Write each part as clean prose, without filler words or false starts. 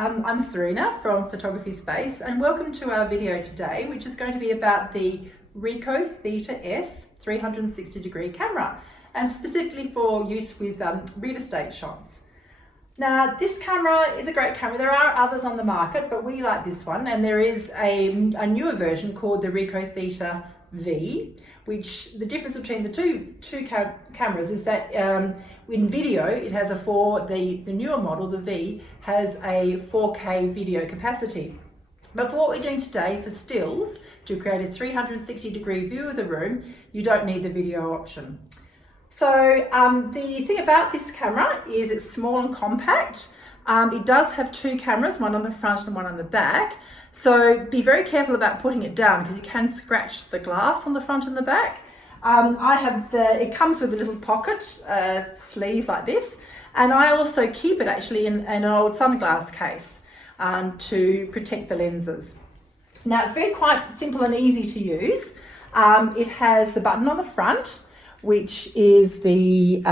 I'm Serena from Photography Space, and welcome to our video today, which is going to be about the Ricoh Theta S 360-degree camera, and specifically for use with real estate shots. Now, this camera is a great camera. There are others on the market, but we like this one, and there is a newer version called the Ricoh Theta V, which the difference between the two cameras is that in video it has the newer model, the V, has a 4K video capacity. But for what we're doing today, for stills, to create a 360-degree view of the room, you don't need the video option. So the thing about this camera is it's small and compact. It does have two cameras, one on the front and one on the back. So be very careful about putting it down because you can scratch the glass on the front and the back. It comes with a little pocket sleeve like this, and I also keep it actually in an old sunglass case to protect the lenses. Now it's quite simple and easy to use. It has the button on the front, which is the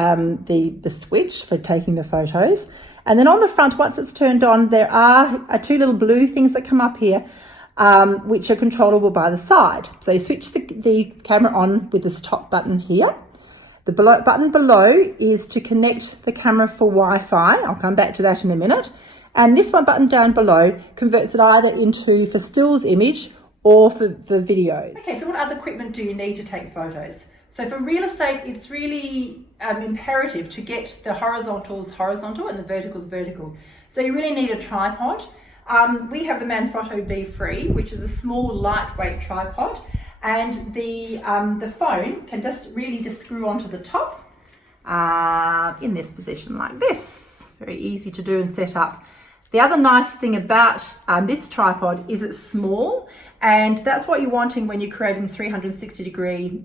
switch for taking the photos. And then on the front, once it's turned on, there are two little blue things that come up here, which are controllable by the side. So you switch the camera on with this top button here. The button below is to connect the camera for Wi-Fi. I'll come back to that in a minute. And this one button down below converts it either for stills image or for videos. Okay, so what other equipment do you need to take photos? So for real estate, it's really imperative to get the horizontals horizontal and the verticals vertical. So you really need a tripod. We have the Manfrotto B3, which is a small, lightweight tripod, and the phone can just screw onto the top in this position like this. Very easy to do and set up. The other nice thing about this tripod is it's small, and that's what you're wanting when you're creating 360-degree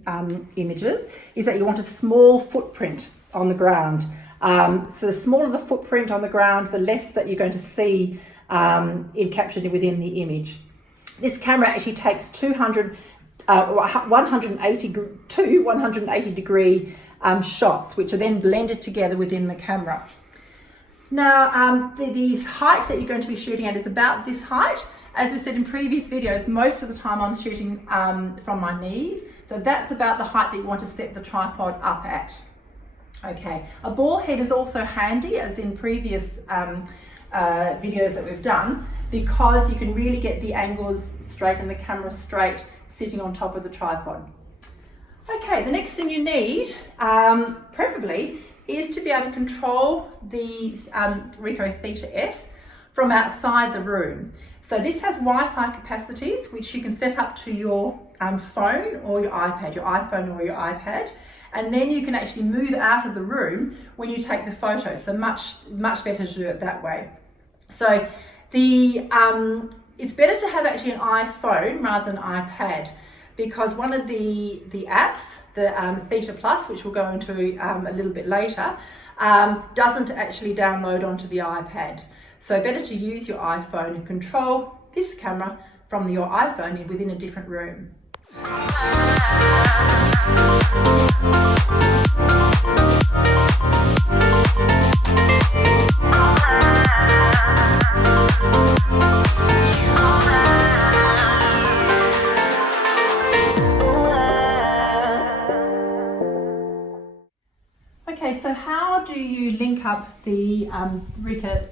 images, is that you want a small footprint on the ground. So the smaller the footprint on the ground, the less that you're going to see captured within the image. This camera actually takes 180-degree shots, which are then blended together within the camera. Now, the height that you're going to be shooting at is about this height. As I said in previous videos, most of the time I'm shooting from my knees. So that's about the height that you want to set the tripod up at. Okay, a ball head is also handy, as in previous videos that we've done, because you can really get the angles straight and the camera straight sitting on top of the tripod. Okay, the next thing you need, preferably, is to be able to control the Ricoh Theta S from outside the room. So this has Wi-Fi capacities, which you can set up to your phone or your iPhone or your iPad, and then you can actually move out of the room when you take the photo. So much better to do it that way. So it's better to have actually an iPhone rather than an iPad, because one of the apps, the Theta Plus, which we'll go into a little bit later, doesn't actually download onto the iPad. So better to use your iPhone and control this camera from your iPhone within a different room. Okay, so how do you link up the Ricoh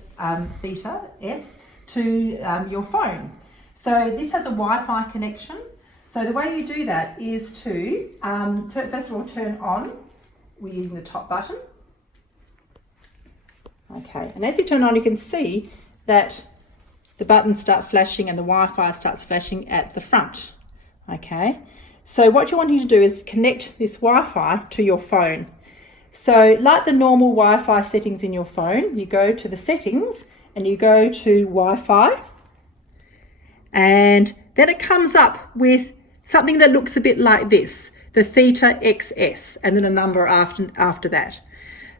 Theta S to your phone? So this has a Wi-Fi connection. So the way you do that is to first of all turn on. We're using the top button. Okay, and as you turn on, you can see that the buttons start flashing and the Wi-Fi starts flashing at the front. Okay, so what you're wanting to do is connect this Wi-Fi to your phone. So like the normal Wi-Fi settings in your phone, you go to the settings and you go to Wi-Fi, and then it comes up with something that looks a bit like this, the Theta XS, and then a number after that.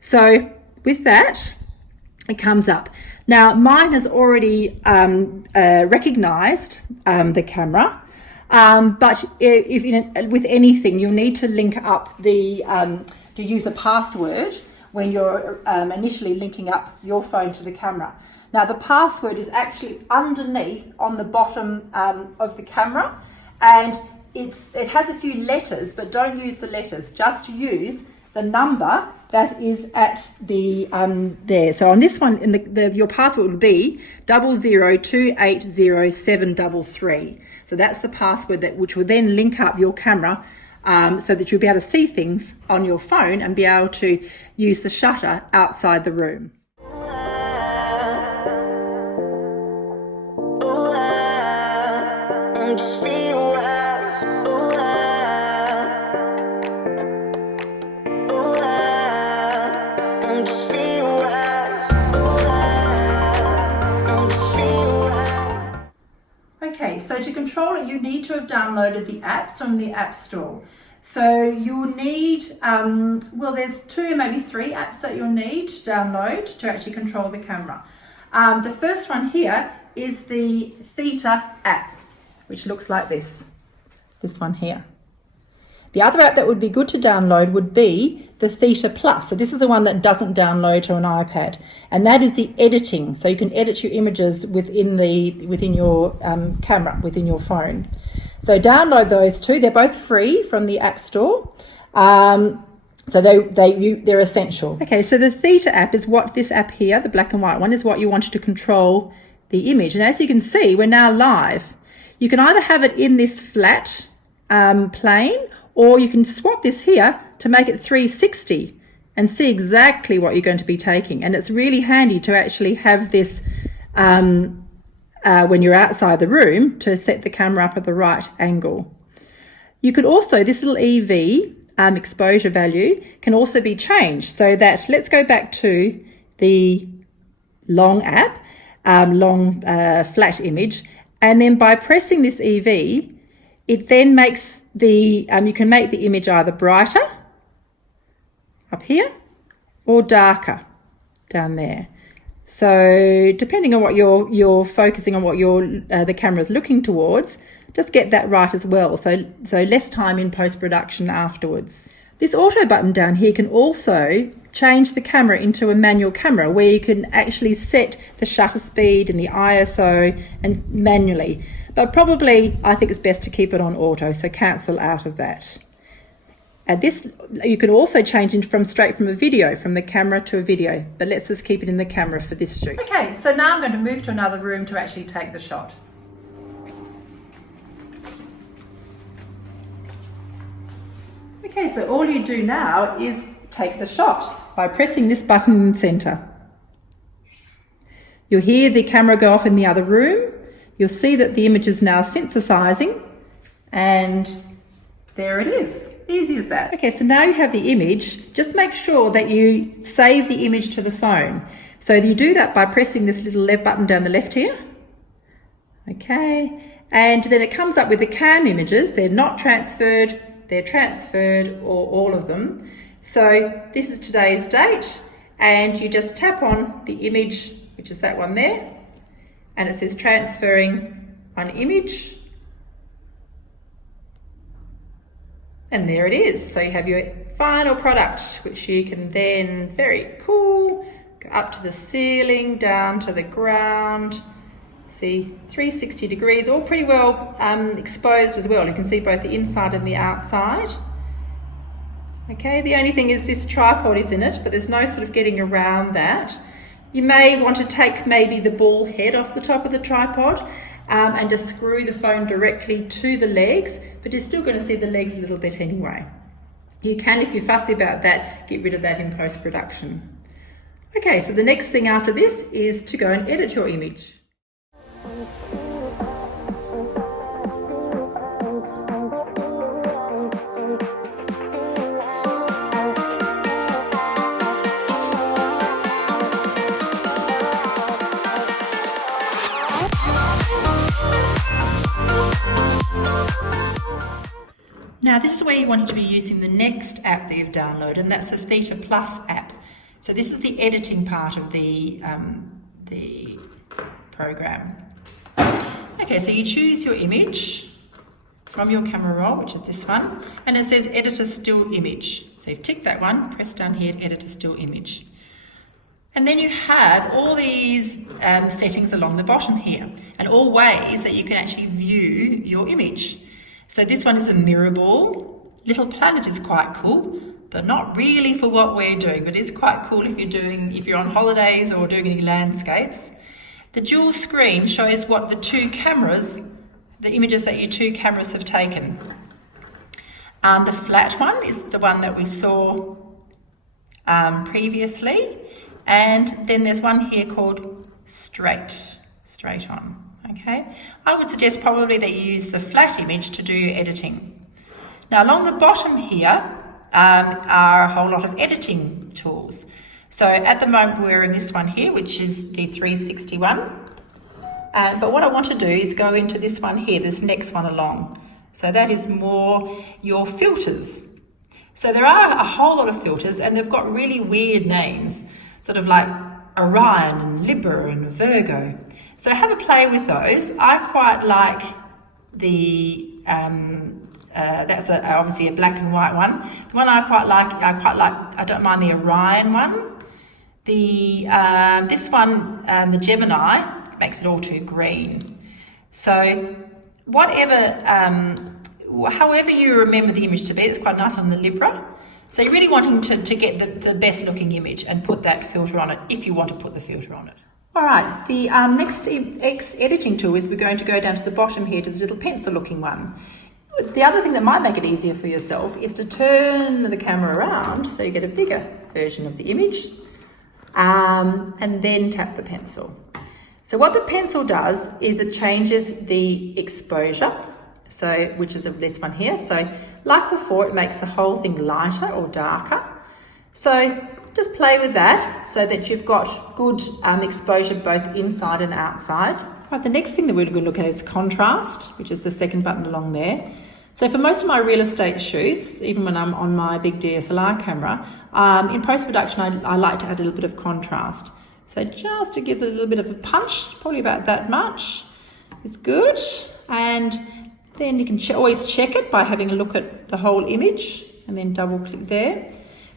So with that, it comes up. Now mine has already recognized the camera, but with anything, you'll need to link up to use a password when you're initially linking up your phone to the camera. Now the password is actually underneath on the bottom of the camera, and it has a few letters, but don't use the letters, just use the number that is at the there. So on this one, your password would be 00280733. So that's the password which will then link up your camera so that you'll be able to see things on your phone and be able to use the shutter outside the room. Okay, so to control it, you need to have downloaded the apps from the App Store. So you'll need, well, there's 2, maybe 3 apps that you'll need to download to actually control the camera. The first one here is the Theta app, which looks like this one here. The other app that would be good to download would be the Theta Plus. So this is the one that doesn't download to an iPad, and that is the editing. So you can edit your images within your camera, within your phone. So download those 2. They're both free from the App Store. So they're essential. Okay, so the Theta app is what this app here, the black and white one, is what you wanted to control the image. And as you can see, we're now live. You can either have it in this flat plane, or you can swap this here to make it 360 and see exactly what you're going to be taking. And it's really handy to actually have this when you're outside the room, to set the camera up at the right angle. You could also, this little EV exposure value can also be changed, so that, let's go back to the long app, flat image, and then by pressing this EV, it then makes you can make the image either brighter up here or darker down there. So depending on what you're focusing on, what the camera is looking towards, just get that right as well. So less time in post-production afterwards. This auto button down here can also change the camera into a manual camera, where you can actually set the shutter speed and the ISO and manually. But probably I think it's best to keep it on auto, so cancel out of that. And this, you can also change it straight from a video, from the camera to a video, but let's just keep it in the camera for this shoot. Okay, so now I'm going to move to another room to actually take the shot. Okay, so all you do now is take the shot by pressing this button in the center. You'll hear the camera go off in the other room. You'll see that the image is now synthesizing, and there it is. Easy as that. Okay, so now you have the image. Just make sure that you save the image to the phone. So you do that by pressing this little left button down the left here. Okay, and then it comes up with the cam images. They're not transferred, they're transferred, or all of them. So this is today's date, and you just tap on the image, which is that one there, and it says transferring one image. And there it is. So you have your final product, which you can then, very cool, go up to the ceiling, down to the ground. See, 360 degrees, all pretty well exposed as well. You can see both the inside and the outside. Okay, the only thing is this tripod is in it, but there's no sort of getting around that. You may want to take maybe the ball head off the top of the tripod and just screw the phone directly to the legs, but you're still going to see the legs a little bit anyway. You can, if you're fussy about that, get rid of that in post-production. Okay, so the next thing after this is to go and edit your image. Now this is where you want to be using the next app that you've downloaded, and that's the Theta Plus app. So this is the editing part of the program. Okay, so you choose your image from your camera roll, which is this one, and it says Edit a Still Image. So you've ticked that one, press down here, Edit a Still Image. And then you have all these settings along the bottom here, and all ways that you can actually view your image. So this one is a mirror ball. Little planet is quite cool, but not really for what we're doing, but it's quite cool if you're on holidays or doing any landscapes. The dual screen shows what the images that your two cameras have taken. The flat one is the one that we saw previously. And then there's one here called straight on, okay? I would suggest probably that you use the flat image to do your editing. Now along the bottom here are a whole lot of editing tools. So at the moment we're in this one here, which is the 361. But what I want to do is go into this one here, this next one along. So that is more your filters. So there are a whole lot of filters and they've got really weird names, sort of like Orion and Libra and Virgo. So have a play with those. I quite like the, that's obviously a black and white one. The one I don't mind the Orion one. This one, the Gemini, makes it all too green. So however you remember the image to be, it's quite nice on the Libra. So you're really wanting to get the best looking image and put that filter on it if you want to put the filter on it. All right, the next editing tool is we're going to go down to the bottom here to this little pencil looking one. The other thing that might make it easier for yourself is to turn the camera around so you get a bigger version of the image and then tap the pencil. So what the pencil does is it changes the exposure, which is of this one here. So like before, it makes the whole thing lighter or darker. So just play with that so that you've got good exposure both inside and outside. Right, the next thing that we're going to look at is contrast, which is the second button along there. So for most of my real estate shoots, even when I'm on my big DSLR camera, in post-production I like to add a little bit of contrast. So just it gives it a little bit of a punch, probably about that much. It's good. And then you can always check it by having a look at the whole image and then double click there.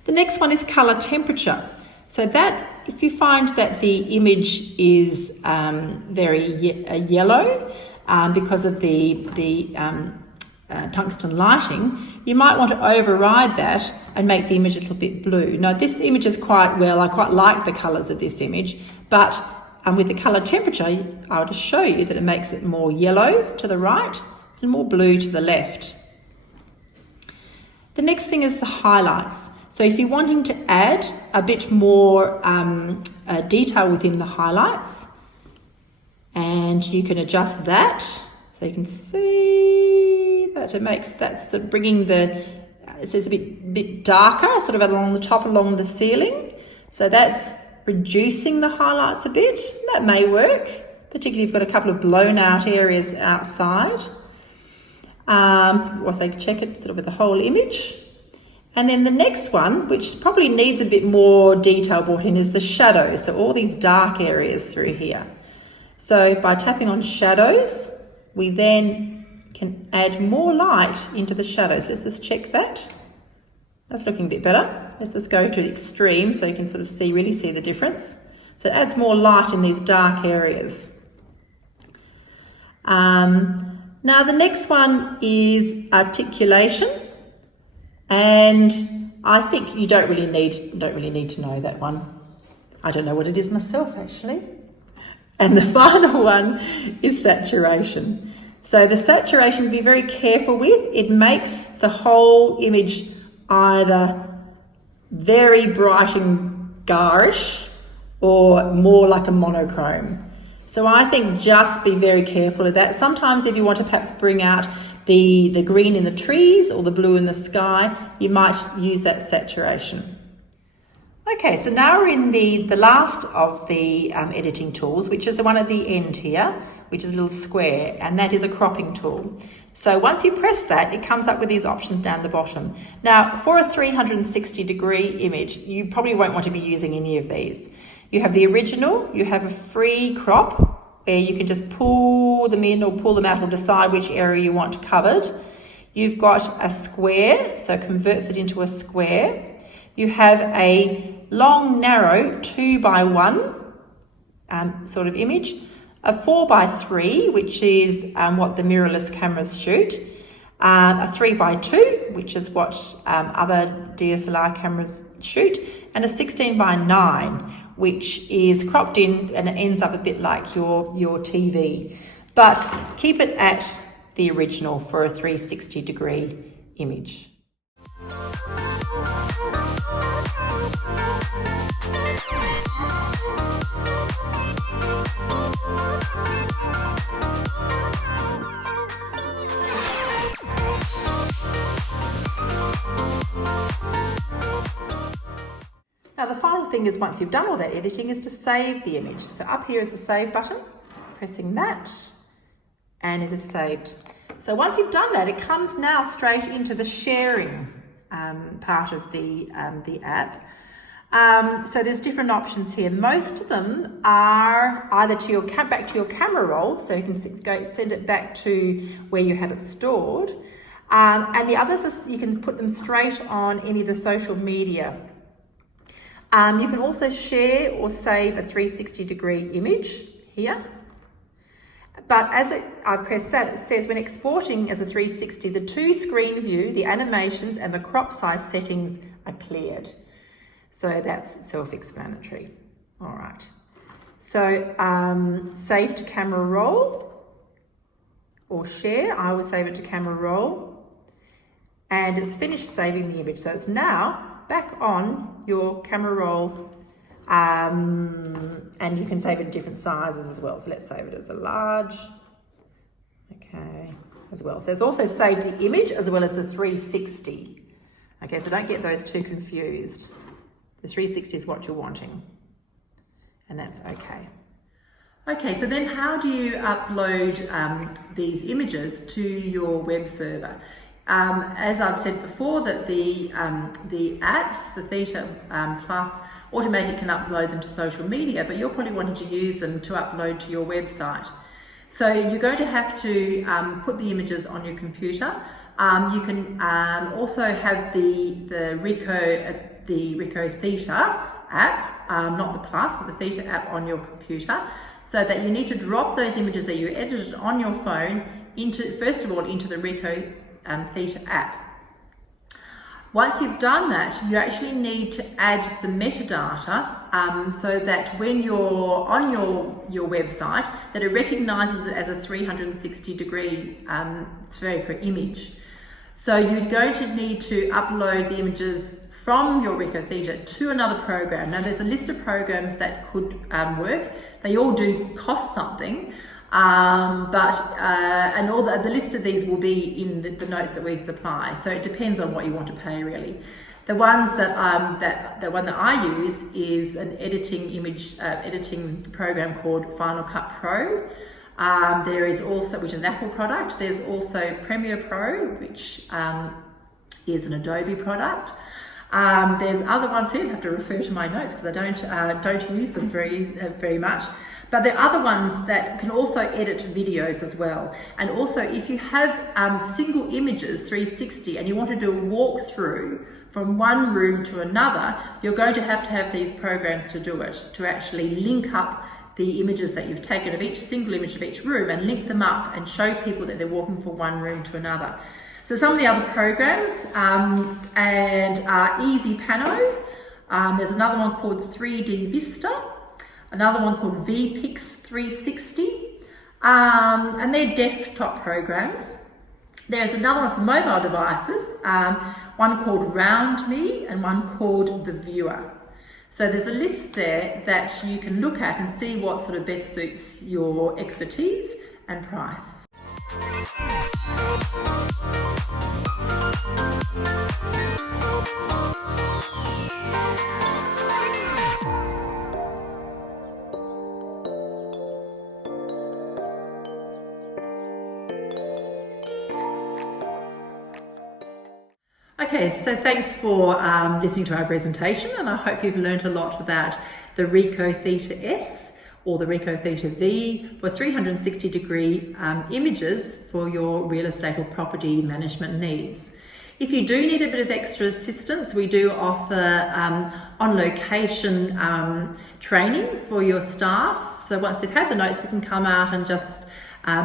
The next one is color temperature. So that if you find that the image is very yellow because of the tungsten lighting, you might want to override that and make the image a little bit blue. Now this image is I quite like the colors of this image, but with the color temperature, I would show you that it makes it more yellow to the right and more blue to the left. The next thing is the highlights. So if you're wanting to add a bit more detail within the highlights, and you can adjust that, so you can see that that's sort of bringing it says a bit darker, sort of along the top, along the ceiling. So that's reducing the highlights a bit. That may work, particularly if you've got a couple of blown out areas outside. Also check it sort of with the whole image. And then the next one, which probably needs a bit more detail brought in, is the shadows. So all these dark areas through here. So by tapping on shadows, we then can add more light into the shadows. Let's just check that. That's looking a bit better. Let's just go to the extreme so you can sort of really see the difference. So it adds more light in these dark areas. Now the next one is articulation. And I think you don't really need to know that one. I don't know what it is myself actually. And the final one is saturation. So the saturation, be very careful with. It makes the whole image either very bright and garish or more like a monochrome. So I think just be very careful of that. Sometimes if you want to perhaps bring out the green in the trees or the blue in the sky, you might use that saturation. Okay, so now we're in the last of the editing tools, which is the one at the end here, which is a little square, and that is a cropping tool. So once you press that, it comes up with these options down the bottom. Now, for a 360-degree image, you probably won't want to be using any of these. You have the original, you have a free crop, where you can just pull them in or pull them out or decide which area you want covered. You've got a square, so it converts it into a square. You have a long, narrow 2x1 sort of image, a 4x3, which is what the mirrorless cameras shoot, a 3x2, which is what other DSLR cameras shoot, and a 16x9, which is cropped in and it ends up a bit like your TV. But keep it at the original for a 360-degree image. Now the final thing is, once you've done all that editing, is to save the image. So up here is the save button, pressing that, and it is saved. So once you've done that, it comes now straight into the sharing part of the app. So there's different options here. Most of them are either to your back to your camera roll, so you can go send it back to where you had it stored, and the others are, you can put them straight on any of the social media. You can also share or save a 360-degree image here. But as I press that, it says when exporting as a 360, the two-screen view, the animations and the crop size settings are cleared. So that's self-explanatory. All right. So save to camera roll or share. I will save it to camera roll. And it's finished saving the image. So it's now back on your camera roll, and you can save it in different sizes as well. So let's save it as a large, okay, as well. So it's also saved the image as well as the 360. Okay, so don't get those two confused. The 360 is what you're wanting, and that's okay. Okay, so then how do you upload these images to your web server? As I've said before, that the apps, the Theta Plus, automatically can upload them to social media, but you're probably wanting to use them to upload to your website. So you're going to have to put the images on your computer. You can also have the Ricoh Theta app, not the Plus, but the Theta app on your computer, so that you need to drop those images that you edited on your phone into, first of all, into the Ricoh Theta app. Once you've done that, you actually need to add the metadata so that when you're on your website, that it recognizes it as a 360-degree spherical image. So you're going to need to upload the images from your Ricoh Theta to another program. Now there's a list of programs that could work. They all do cost something. And all the list of these will be in the notes that we supply. So it depends on what you want to pay, really. The ones that the one that I use is an editing program called Final Cut Pro. There is also, which is an Apple product. There's also Premiere Pro, which is an Adobe product. There's other ones here. I have to refer to my notes because I don't use them very much. But there are other ones that can also edit videos as well. And also, if you have single images, 360, and you want to do a walkthrough from one room to another, you're going to have these programs to do it, to actually link up the images that you've taken of each single image of each room and link them up and show people that they're walking from one room to another. So some of the other programs are Easy Pano. There's another one called 3D Vista. Another one called VPix 360, and they're desktop programs. There's another one for mobile devices, one called RoundMe and one called The Viewer. So there's a list there that you can look at and see what sort of best suits your expertise and price. Okay, so thanks for listening to our presentation, and I hope you've learned a lot about the Ricoh Theta S or the Ricoh Theta V for 360-degree images for your real estate or property management needs. If you do need a bit of extra assistance, we do offer on location training for your staff. So once they've had the notes, we can come out and just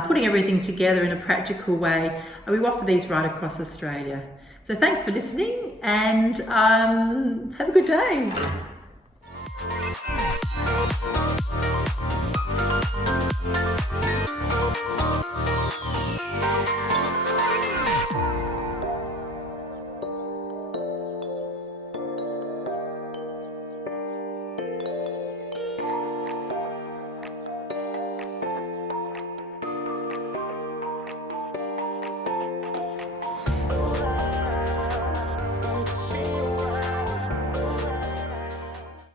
putting everything together in a practical way. We offer these right across Australia. So thanks for listening, and have a good day.